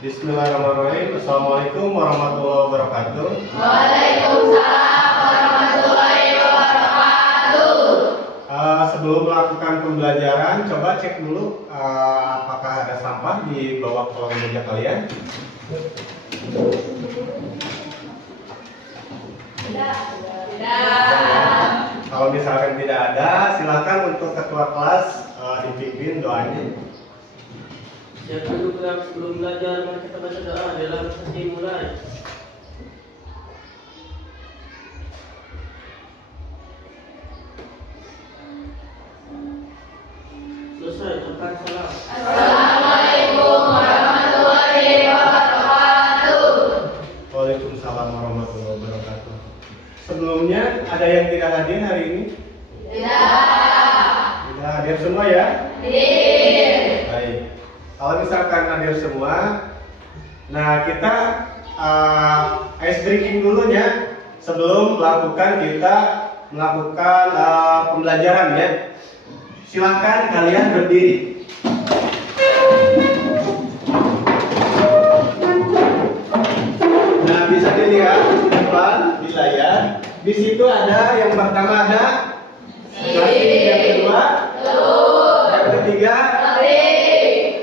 Bismillahirrahmanirrahim. Assalamualaikum warahmatullahi wabarakatuh. Waalaikumsalam warahmatullahi wabarakatuh. Sebelum melakukan pembelajaran, coba cek dulu apakah ada sampah di bawah kolong meja kalian. Tidak. Kalau misalkan tidak ada, silakan untuk ketua kelas dipimpin doanya. Siapa dulu yang sebelum belajar mari kita baca doa dalam sesi mulai. Selesai, ucapkan salam. Assalamualaikum warahmatullahi wabarakatuh. Waalaikumsalam warahmatullahi wabarakatuh. Sebelumnya ada yang tidak hadir hari ini? Tidak hadir semua ya? Baik. Kalau misalkan hadir semua, nah kita ice breaking dulu ya sebelum kita melakukan pembelajaran ya. Silakan kalian berdiri. Nah, bisa dilihat di depan di layar. Di situ ada yang pertama ada nasi, yang kedua telur, yang ketiga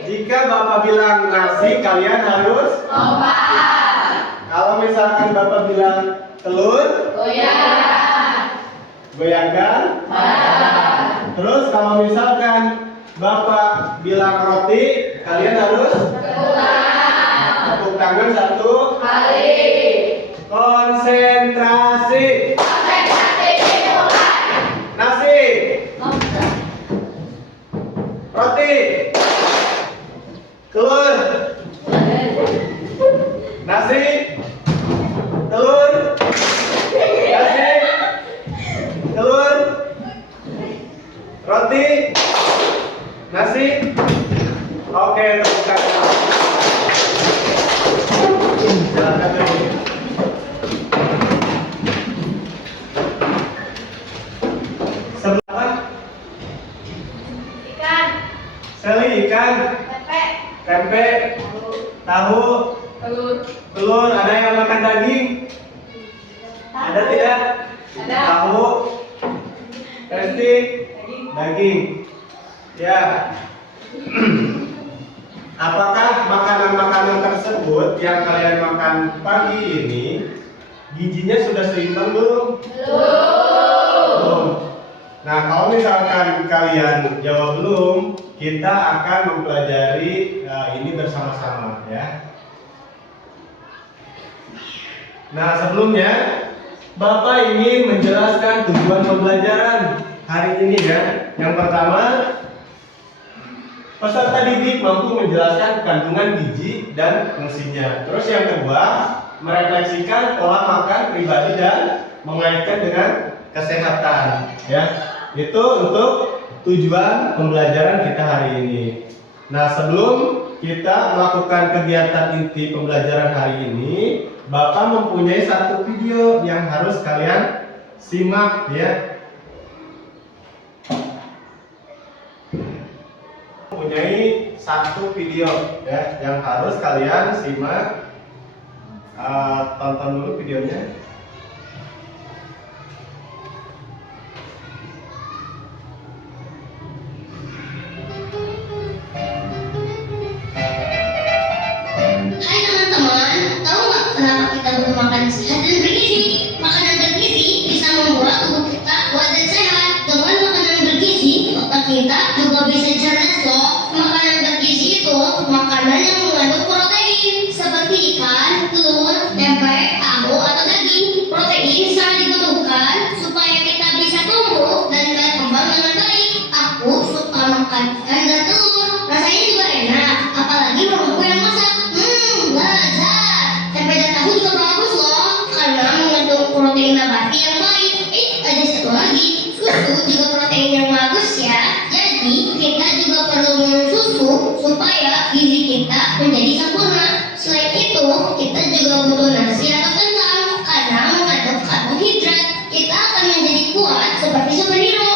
jika Bapak bilang nasi, kalian harus Lompat. kalau misalkan Bapak bilang telur, goyangkan. Terus kalau misalkan Bapak bilang roti, kalian harus tepuk tangan satu Kali. konsentrasi. Nasi, roti, telur, nasi, telur, nasi, telur, roti, nasi. Oke, tepuk tangan. Silakan dulu. Sebelah Ikan. seli ikan, tempe, tahu, telur. Ada yang makan daging? Ada tidak? Ada. Tahu, tempe, daging. Ya. Apakah makanan-makanan tersebut yang kalian makan pagi ini gizinya sudah seimbang belum? Belum. Nah, kalau misalkan kalian jawab belum, kita akan mempelajari ini bersama-sama ya. Nah, sebelumnya Bapak ingin menjelaskan tujuan pembelajaran hari ini ya. Yang pertama, peserta didik mampu menjelaskan kandungan gizi dan fungsinya. Terus yang kedua, merefleksikan pola makan pribadi dan mengaitkan dengan kesehatan ya. Itu untuk tujuan pembelajaran kita hari ini. Nah, sebelum kita melakukan kegiatan inti pembelajaran hari ini, Bapak mempunyai satu video yang harus kalian simak ya. Mempunyai satu video ya yang harus kalian simak. Tonton dulu videonya. Hai teman-teman, tahu nggak kenapa kita butuh makan sehat dan bergizi? Makanan bergizi bisa membuat tubuh kita kuat dan sehat. Dengan makanan bergizi, otak kita juga bisa cerdas loh. Makanan bergizi itu makanan yang mengandung protein seperti ikan, telur, tempe, tahu atau daging. Protein sangat dibutuhkan supaya kita bisa tumbuh dan berkembang dengan baik. Aku suka makan ikan dan telur, rasanya juga enak, apalagi mamaku yang masak. Lezat. Tempe dan tahu juga bagus loh karena mengandung protein nabati yang baik. Ada satu lagi, susu juga protein yang bagus ya. Jadi kita juga perlu minum susu supaya gizi kita menjadi sempurna. Selain itu, kita juga butuh nasi atau kentang karena mengandung karbohidrat. Kita akan menjadi kuat seperti superhero.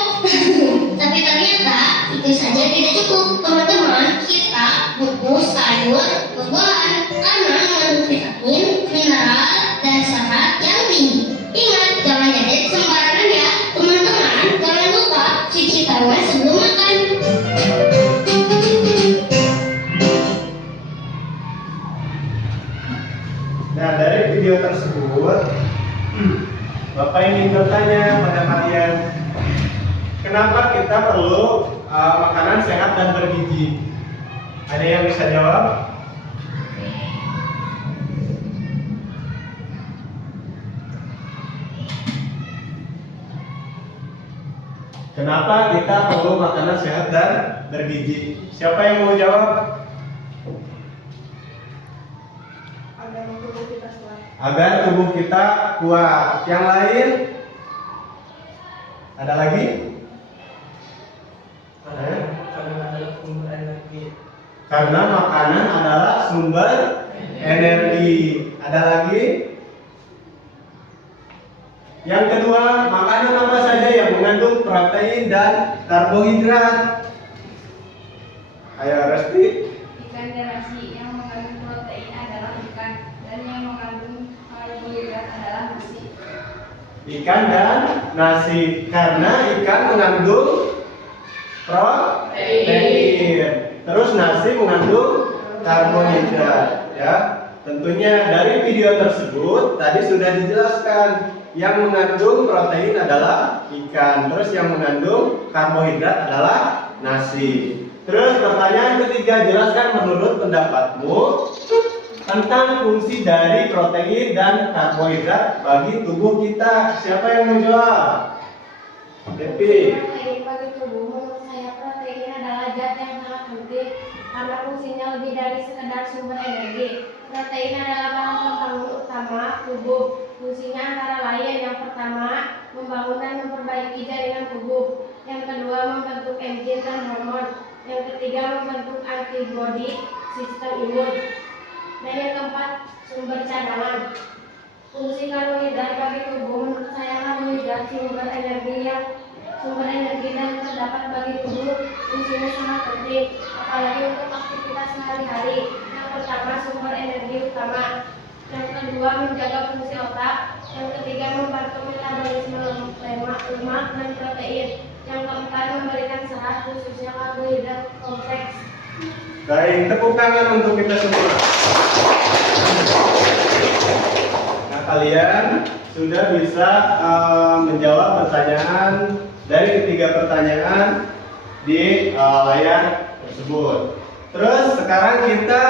Tapi ternyata itu saja tidak cukup, teman-teman. Kita butuh sayur buah-buahan karena mengandung vitamin, mineral, dan serat yang tinggi. Ingat, jangan jajan sembarangan ya, teman-teman. Jangan lupa cuci tangan sebelum makan. Nah, dari video tersebut, Bapak ingin bertanya pada kalian, kenapa kita perlu makanan sehat dan bergizi? Ada yang bisa jawab? Kenapa kita perlu makanan sehat dan bergizi? Siapa yang mau jawab? Agar tubuh kita kuat. Yang lain? Ada lagi? Karena makanan adalah sumber energi. Ada lagi? Yang kedua, makanan apa saja yang mengandung protein dan karbohidrat? Ayo, Resti. Ikan dan nasi yang mengandung protein adalah ikan, dan yang mengandung karbohidrat adalah nasi. Ikan dan nasi, karena ikan mengandung protein. Terus nasi mengandung karbohidrat, ya. Tentunya dari video tersebut tadi sudah dijelaskan, yang mengandung protein adalah ikan, terus yang mengandung karbohidrat adalah nasi. Terus pertanyaan ketiga, jelaskan menurut pendapatmu tentang fungsi dari protein dan karbohidrat bagi tubuh kita. Siapa yang mau jawab? Depi. Protein bagi tubuh, menurut saya protein adalah zat yang sangat penting karena fungsinya lebih dari sekedar sumber energi. Protein adalah bahan pembangun utama tubuh. Fungsinya antara lain, yang pertama, membangun dan memperbaiki jaringan tubuh. Yang kedua, membentuk enzim dan hormon. Yang ketiga, membentuk antibodi sistem imun. Dan yang keempat, sumber cadangan. Fungsi karbohidrat bagi tubuh, menurut saya karbohidrat sumber energi dan terdapat bagi tubuh. Fungsinya sangat penting, apalagi untuk aktivitas sehari-hari. Yang pertama, sumber energi utama. Yang kedua, menjaga fungsi otak. Yang ketiga, membantu metabolisme lemak dan protein. Yang keempat, memberikan serat, khususnya karbohidrat kompleks. Baik, tepuk tangan untuk kita semua. Nah, kalian sudah bisa menjawab pertanyaan dari ketiga pertanyaan di layar tersebut. Terus sekarang kita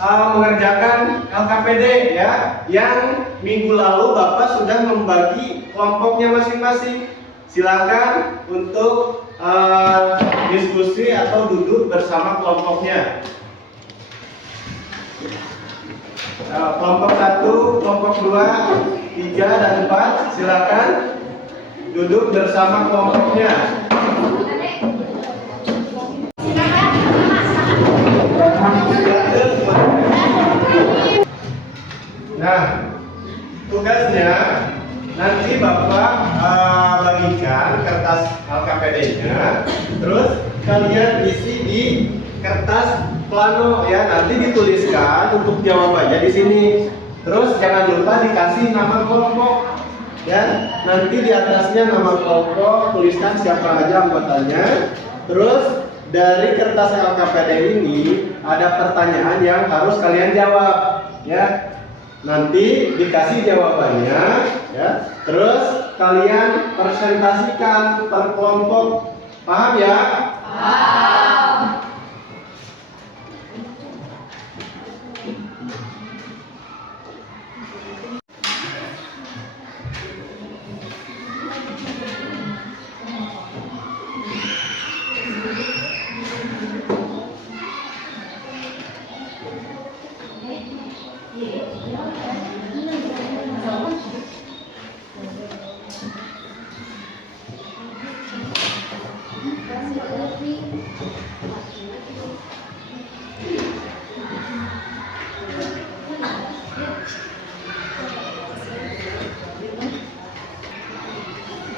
mengerjakan LKPD, ya, yang minggu lalu Bapak sudah membagi kelompoknya masing-masing. Silakan untuk diskusi atau duduk bersama kelompoknya. Kelompok 1, kelompok 2, 3, dan 4, silakan duduk bersama kelompoknya. Nah, tugasnya nanti Bapak bagikan kertas LKPD-nya, terus kalian isi di kertas plano, ya. Nanti dituliskan untuk jawabannya di sini. Terus jangan lupa dikasih nama kelompok, ya. Nanti di atasnya nama kelompok, tuliskan siapa aja anggotanya. Terus dari kertas LKPD ini ada pertanyaan yang harus kalian jawab, ya. Nanti dikasih jawabannya, ya. Terus kalian presentasikan per kelompok. Paham ya? Paham.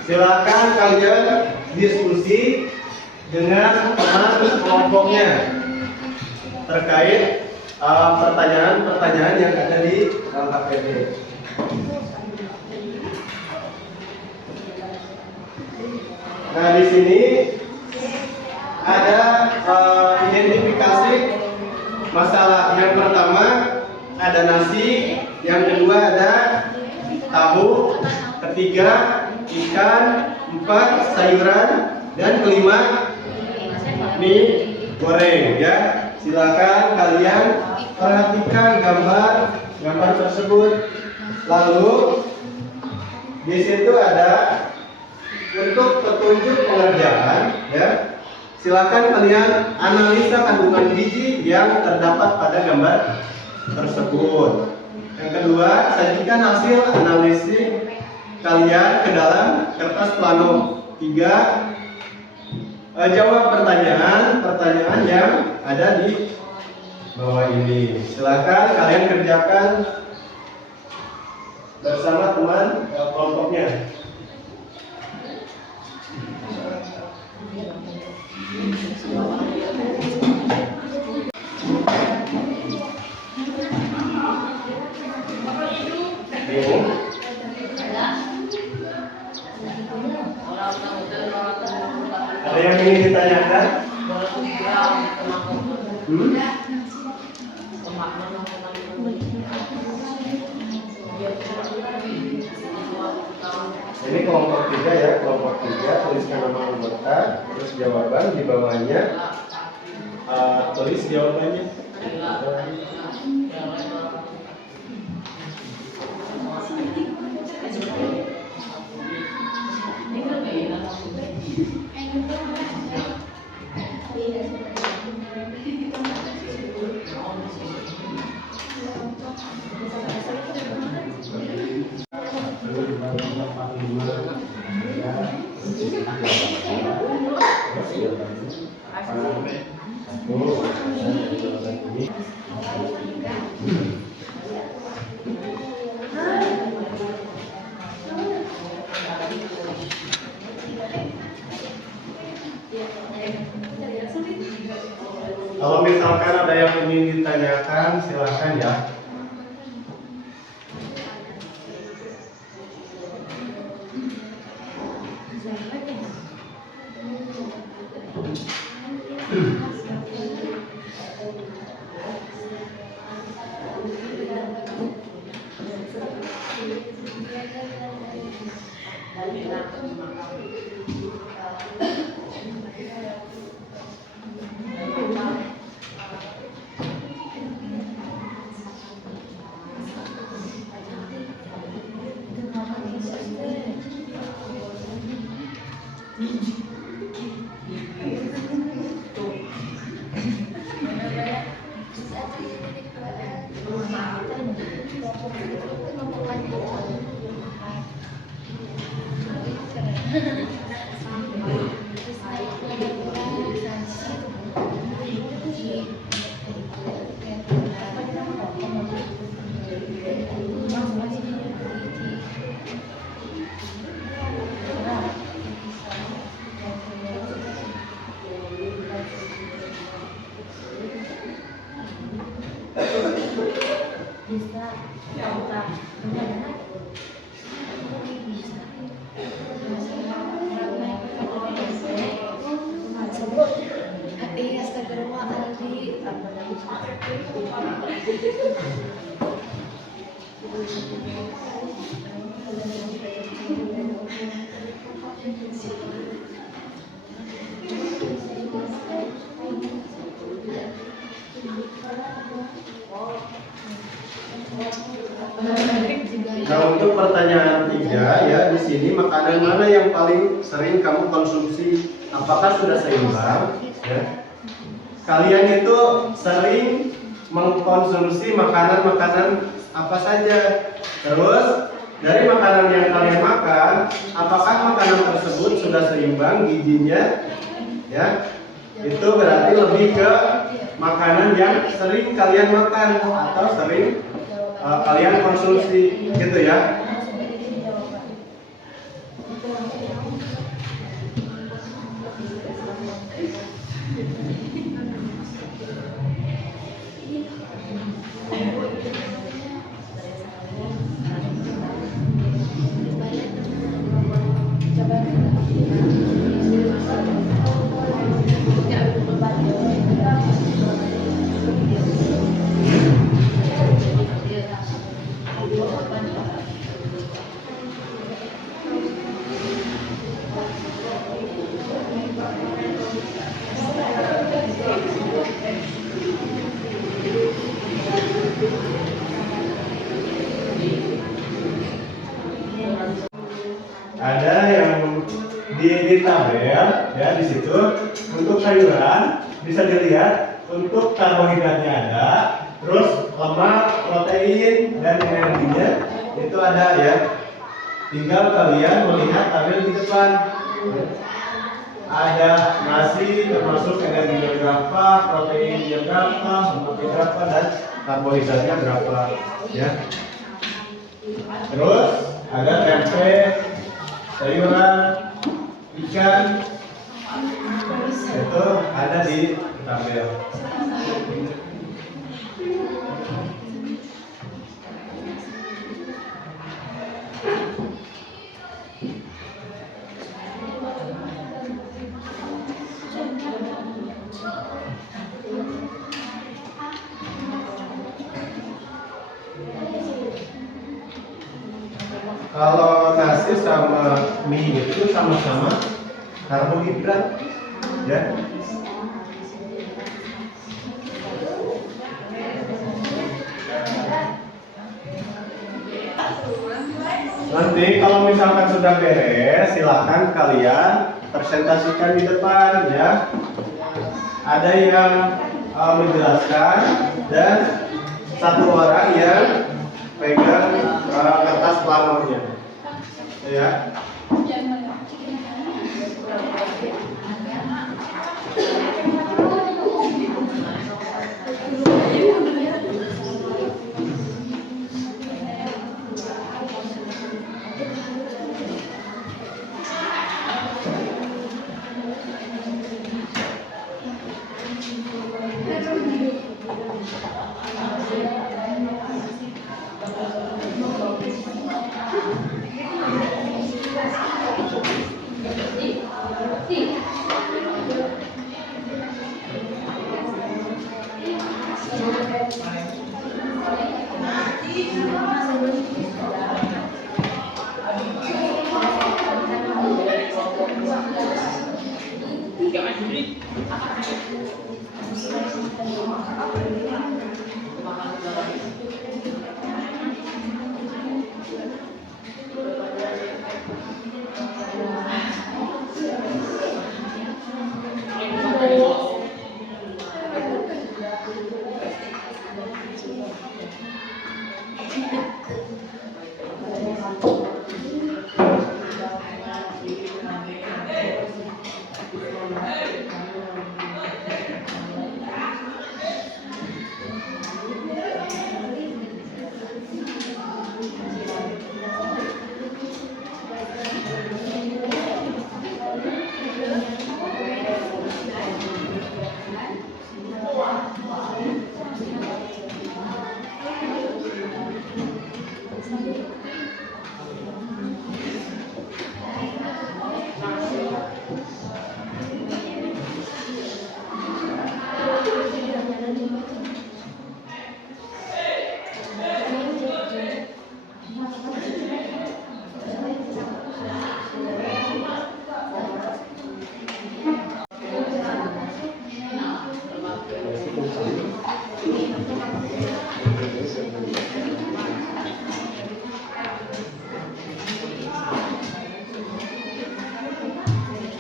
Silakan kalian diskusi dengan teman kelompoknya terkait pertanyaan-pertanyaan yang ada di dalam KPD. Nah, di sini ada identifikasi masalah. Yang pertama ada nasi, yang kedua ada tahu, ketiga ikan, empat sayuran, dan kelima mie goreng ya. Silakan kalian perhatikan gambar tersebut. Lalu di situ ada untuk petunjuk pengerjaan ya. Silakan kalian analisa kandungan gizi yang terdapat pada gambar tersebut. Yang kedua, sajikan hasil analisis kalian ke dalam kertas plano. Tiga, jawab pertanyaan yang ada di bawah ini. Silakan kalian kerjakan bersama teman kelompoknya. Ada yang ingin ditanyakan? Ini kelompok 3 ya, kelompok 3 tuliskan nama anggota, terus jawaban di bawahnya, tulis jawabannya. Kalau misalkan ada yang ingin ditanyakan, silahkan ya. Nah, untuk pertanyaan 3 ya, di sini makanan mana yang paling sering kamu konsumsi? Apakah sudah seimbang? Ya. Kalian itu sering mengkonsumsi makanan-makanan apa saja? Terus dari makanan yang kalian makan, apakah makanan tersebut sudah seimbang gizinya? Ya, itu berarti lebih ke makanan yang sering kalian makan atau sering kalian konsumsi, gitu ya. di tabel ya di situ untuk sayuran bisa dilihat untuk karbohidratnya ada, terus lemak, protein dan energinya itu ada ya. Tinggal kalian melihat tabel di depan. Ada nasi termasuk energinya berapa, proteinnya berapa, lemaknya berapa dan karbohidratnya berapa ya. Terus ada tempe, sayuran, ikan itu ada di tabel. Kalau nasi sama mie itu sama-sama karbohidrat ya. Nanti kalau misalkan sudah beres, silakan kalian presentasikan di depan ya. Ada yang menjelaskan dan satu orang yang pegang kertas planornya ya.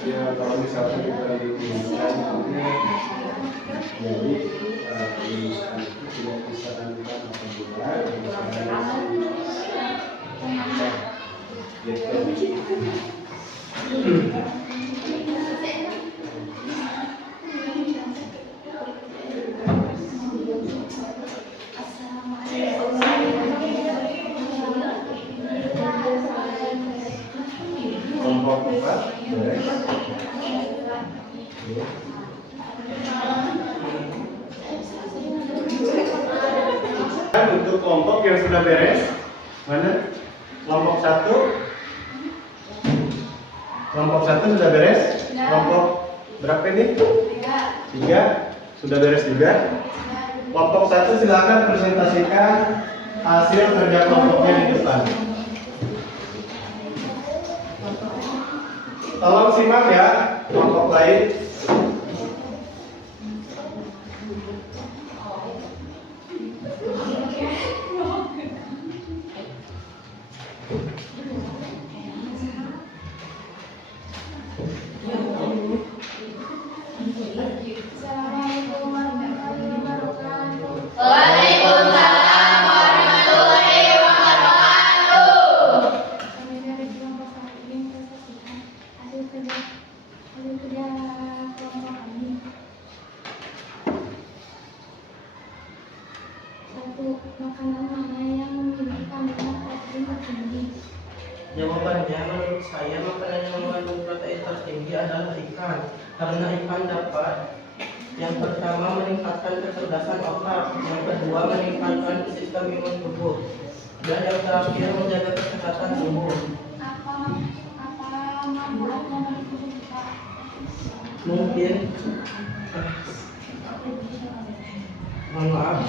Ya kalau misalkan kita diinginkan jadi lulusan itu tidak disarankan apabila kelompok 4 beres. Untuk kelompok yang sudah beres, mana? Kelompok 1. Kelompok 1 sudah beres. Kelompok berapa ini? 3. Sudah beres juga. Kelompok 1 silakan presentasikan hasil kerja kelompoknya di depan. Tolong simak ya, kelompok lain. 1. Makanan mana yang memiliki kandungan protein tertinggi? Jawabannya menurut saya makanan yang mengandung protein tertinggi adalah ikan. Karena ikan dapat yang pertama meningkatkan kecerdasan otak, yang kedua meningkatkan sistem imun tubuh, dan yang terakhir menjaga kesehatan tubuh. Apa manfaat yang kita? Mungkin mohon maaf,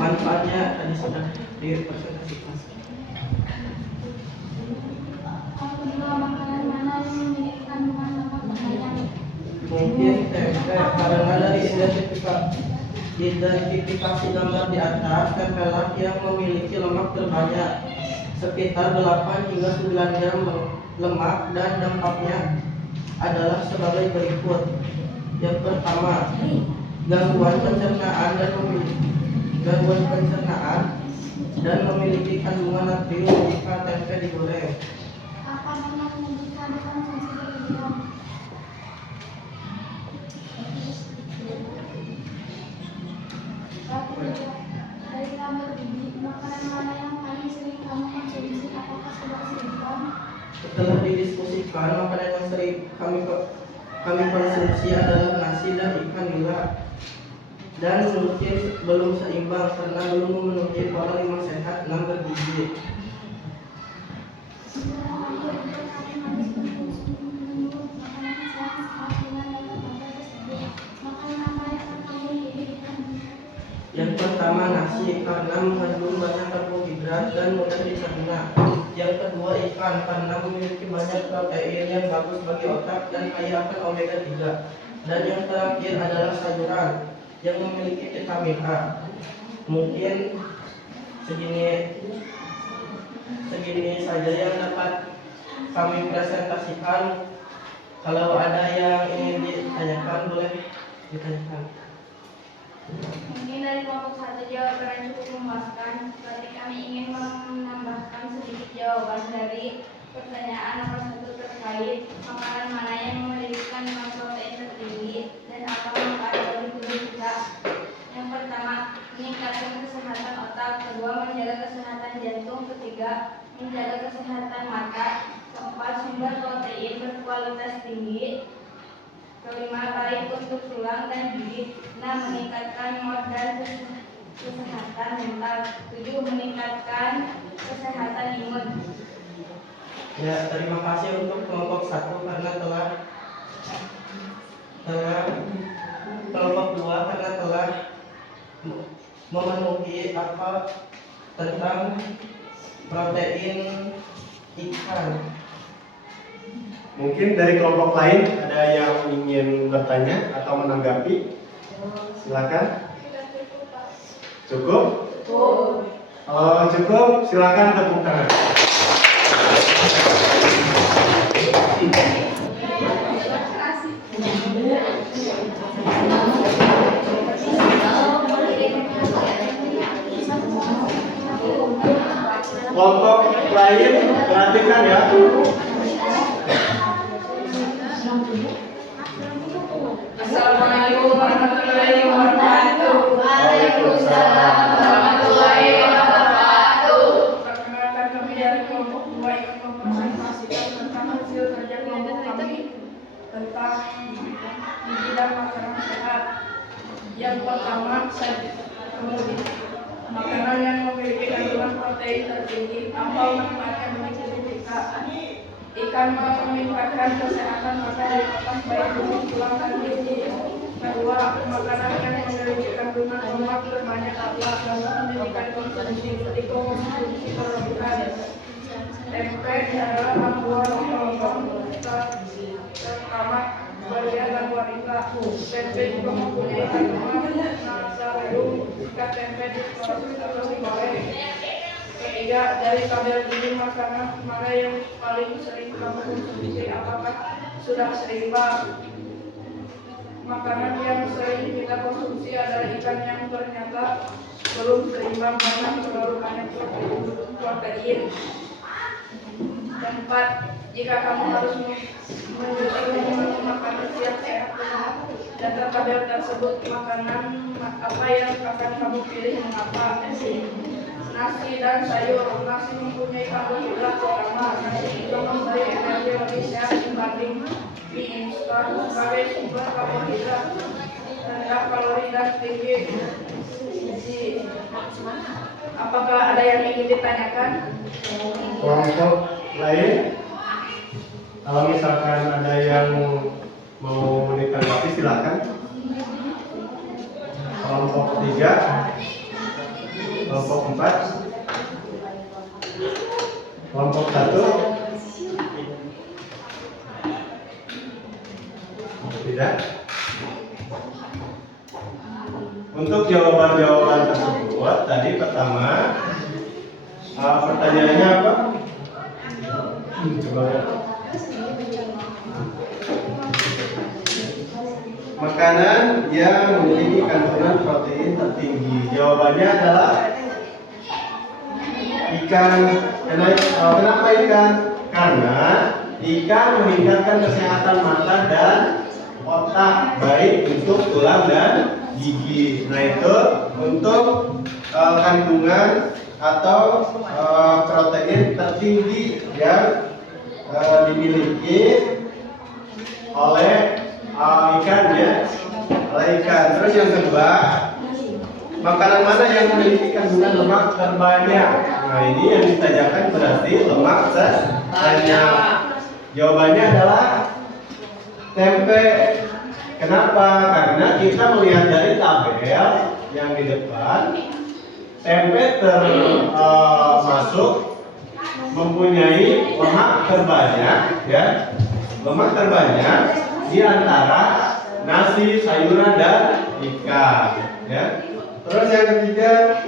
manfaatnya tadi sudah dipresentasikan. Kedua, makanan mana yang memiliki kandungan lemak banyak? Mungkin tempe, karena dari identifikasi gambar di atas, tempelah yang memiliki lemak terbanyak, sekitar 8 hingga 9 gram lemak, dan dampaknya adalah sebagai berikut. Yang pertama, gangguan pencernaan dan memiliki kandungan natrium jika tempe digoreng. Apa yang menjadikan konsumsi berlebihan? Dari gambar ini, makanan mana yang paling sering kamu konsumsi? Apakah sudah seimbang? Setelah didiskusikan, makanan yang sering kami konsumsi adalah nasi dan ikan nila, dan mungkin belum seimbang karena belum memenuhi pola 5 sehat 6 bergizi. Yang pertama nasi, karena mengandung banyak karbohidrat dan mudah dicerna. Yang kedua ikan, karena memiliki banyak protein yang bagus bagi otak dan kaya akan omega 3. Dan yang terakhir adalah sayuran yang memiliki vitamin A. Mungkin segini saja yang dapat kami presentasikan. Kalau ada yang ingin ditanyakan, boleh ditanyakan. Mungkin dari kelompok 1 jawaban cukup memuaskan. Berarti kami ingin menambahkan sedikit jawaban dari pertanyaan nomor 1 terkait makanan mana yang memiliki kandungan protein tertinggi dan apa manfaat bagi tubuh kita. Yang pertama, meningkatkan kesehatan otak. Kedua, menjaga kesehatan jantung. Ketiga, menjaga kesehatan mata. Keempat, sumber protein berkualitas tinggi. Kelima, baik untuk tulang dan gigi. 6, meningkatkan mood dan kesehatan mental. 7, meningkatkan kesehatan imun. Ya, terima kasih untuk kelompok 1 karena telah kelompok 2 karena telah memenuhi apa tentang protein ikan. Mungkin dari kelompok lain ada yang ingin bertanya atau menanggapi? Silakan. Cukup? Kalau cukup, silakan tepuk tangan. Kelompok lain, perhatikan ya. Assalamualaikum warahmatullahi wabarakatuh. Waalaikumsalam warahmatullahi wabarakatuh. Perkenalkan kami dari kelompok 2 yang mempresentasikan tentang hasil kerja kelompok kami tentang gizi dan makanan sehat. Yang pertama, makanan yang memiliki kandungan protein tertinggi. Apa manfaatnya bagi tubuh kita? Ikan meningkatkan kesehatan mata dan otak baik untuk tulang dan gigi. Kedua, makanan yang memiliki kandungan lemak berbanyak karena menjadikan konsumsi konsumsi berlebihan. Tempe adalah buah logam terutama bagian dan wanita. Tempe juga mempunyai kandungan natrium jika tempe dikonsumsi atau digoreng. Ketiga, dari tabel ini makanan mana yang paling sering kamu konsumsi? Apakah sudah seimbang? Makanan yang sering kita konsumsi adalah ikan yang ternyata belum seimbang karena terlalu banyak protein. Keempat, Jika kamu harus menyusun makan siap sehat dan terkadang tersebut makanan apa yang akan kamu pilih mengapa? Nasi dan sayur. Nasi mempunyai karbohidrat utama. Nasi juga memberi energi lebih sehat dibanding mie instan sebagai sumber karbohidrat rendah kalori dan tinggi gizi. Apakah ada yang ingin ditanyakan? Kelompok lain, kalau misalkan ada yang mau ditanggapi silakan. Kelompok 3, kelompok 4, kelompok 1. Tidak. Untuk jawaban-jawaban tersebut tadi pertama pertanyaannya apa? Coba lihat. Makanan yang memiliki kandungan protein tertinggi. Jawabannya adalah ikan. Kenapa ikan? Karena ikan meningkatkan kesehatan mata dan otak, baik untuk tulang dan gigi. Nah itu untuk kandungan atau protein tertinggi yang dimiliki oleh ikan ya, oleh ikan. Terus yang kedua, makanan mana yang memiliki kandungan lemak terbanyak? Nah ini yang ditanyakan berarti lemak terbanyak. Jawabannya adalah tempe. Kenapa? Karena kita melihat dari tabel yang di depan, tempe termasuk mempunyai lemak terbanyak ya. Lemak terbanyak di antara nasi, sayuran dan ikan ya. Terus yang ketiga,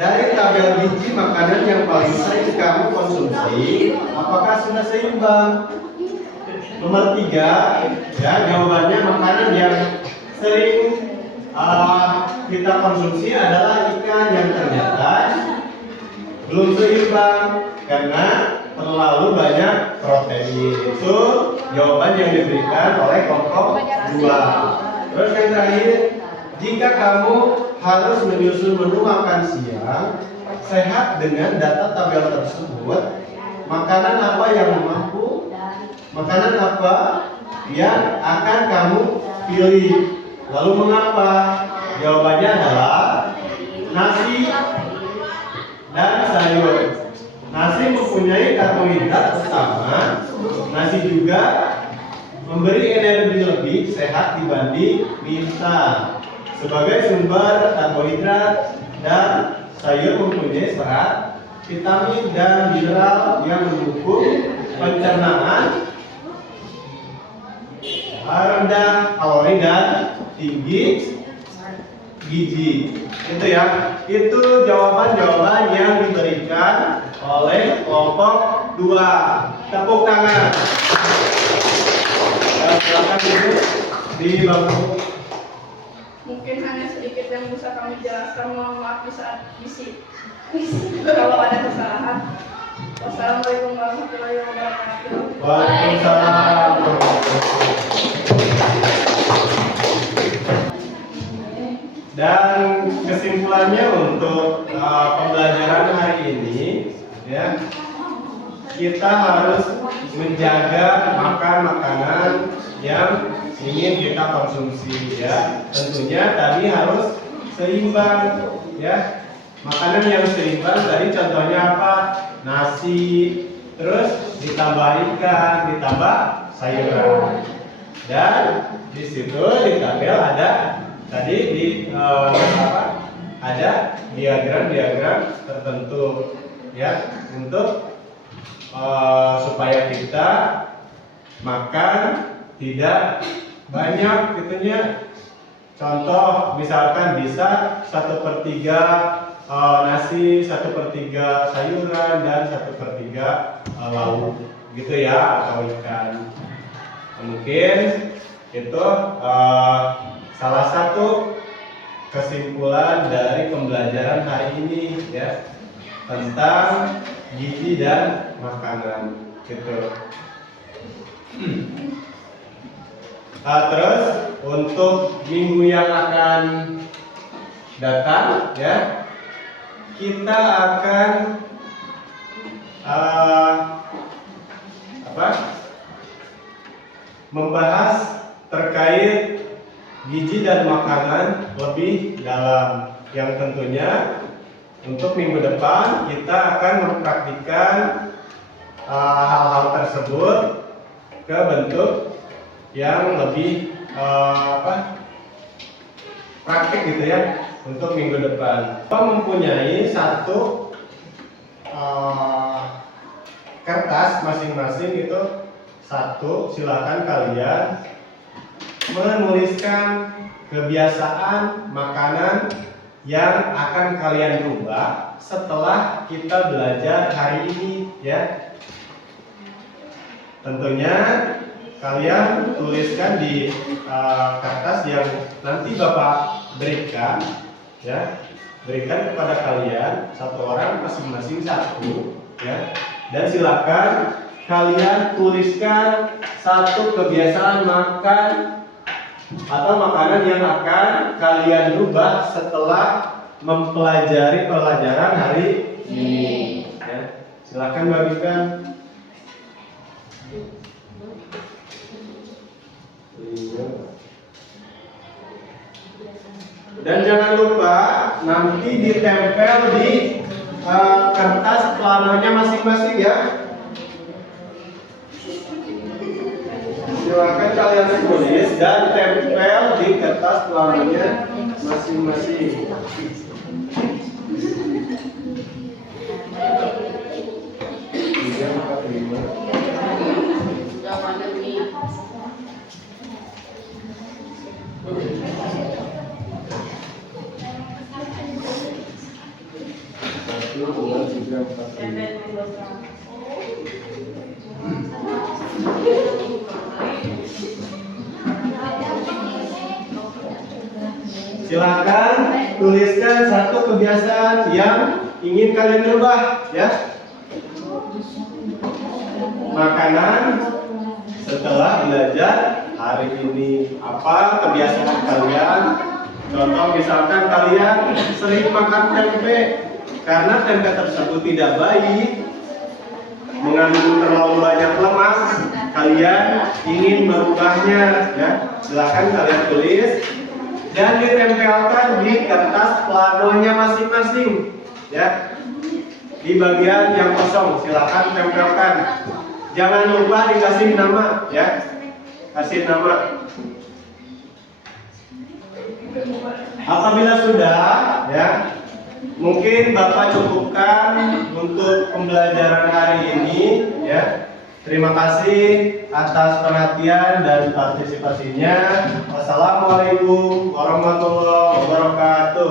dari tabel gizi makanan yang paling sering kamu konsumsi, apakah sudah seimbang? Nomor 3 ya, jawabannya makanan yang sering kita konsumsi adalah ikan, yang ternyata belum seimbang karena terlalu banyak protein. Itu jawaban yang diberikan oleh kelompok 2. Terus yang terakhir, jika kamu harus menyusun menu makan siang sehat dengan data tabel tersebut, makanan apa yang mampu? Makanan apa yang akan kamu pilih? Lalu mengapa? Jawabannya adalah nasi dan sayur. Nasi mempunyai karbohidrat utama. Nasi juga memberi energi lebih sehat dibanding mie instan sebagai sumber karbohidrat, dan sayur mempunyai serat, vitamin dan mineral yang mendukung pencernaan, rendah kalori dan tinggi gizi. Itu ya. Itu jawaban-jawaban yang diberikan oleh kelompok 2. Tepuk tangan. Silakan duduk di bangku. Mungkin hanya sedikit yang bisa kami jelaskan, mohon maaf bisa isi kalau ada kesalahan. Wassalamualaikum warahmatullahi wabarakatuh. Waalaikumsalam. Dan kesimpulannya untuk pembelajaran hari ini ya, kita harus menjaga makan makanan yang ingin kita konsumsi ya. Tentunya tadi harus seimbang ya. Makanan yang seimbang tadi contohnya apa? Nasi, terus ditambah ikan, ditambah sayuran. Dan di situ di tabel ada tadi ada diagram-diagram tertentu ya, untuk supaya kita makan tidak banyak gitunya. Contoh misalkan bisa 1/3 nasi, 1/3 sayuran, dan 1/3 lauk gitu ya, atau ikan. Mungkin itu salah satu kesimpulan dari pembelajaran hari ini ya, tentang gizi dan makanan. gitu. Terus untuk minggu yang akan datang ya, kita akan membahas terkait gizi dan makanan lebih dalam, yang tentunya untuk minggu depan kita akan mempraktikkan hal-hal tersebut ke bentuk yang lebih praktik gitu ya untuk minggu depan. Kita mempunyai satu kertas masing-masing itu satu, silakan kalian menuliskan kebiasaan makanan yang akan kalian rubah setelah kita belajar hari ini ya. Tentunya kalian tuliskan di kertas yang nanti Bapak berikan ya, berikan kepada kalian satu orang masing-masing satu ya, dan silakan kalian tuliskan satu kebiasaan makan atau makanan yang akan kalian rubah setelah mempelajari pelajaran hari ini ya. Silakan bagikan. Dan jangan lupa nanti ditempel di kertas planonya masing-masing ya. Silakan kalian tulis dan tempel di kertas planonya masing-masing. Silakan tuliskan satu kebiasaan yang ingin kalian rubah ya. Makanan setelah belajar hari ini, apa kebiasaan kalian? Contoh misalkan kalian sering makan tempe karena tempe tersebut tidak baik, mengandung terlalu banyak lemak, kalian ingin merubahnya ya. Silakan kalian tulis dan ditempelkan di kertas planonya masing-masing ya. Di bagian yang kosong silakan tempelkan. Jangan lupa dikasih nama ya. Kasih nama. Apabila sudah ya, mungkin Bapak cukupkan untuk pembelajaran hari ini ya. Terima kasih atas perhatian dan partisipasinya. Wassalamualaikum warahmatullahi wabarakatuh.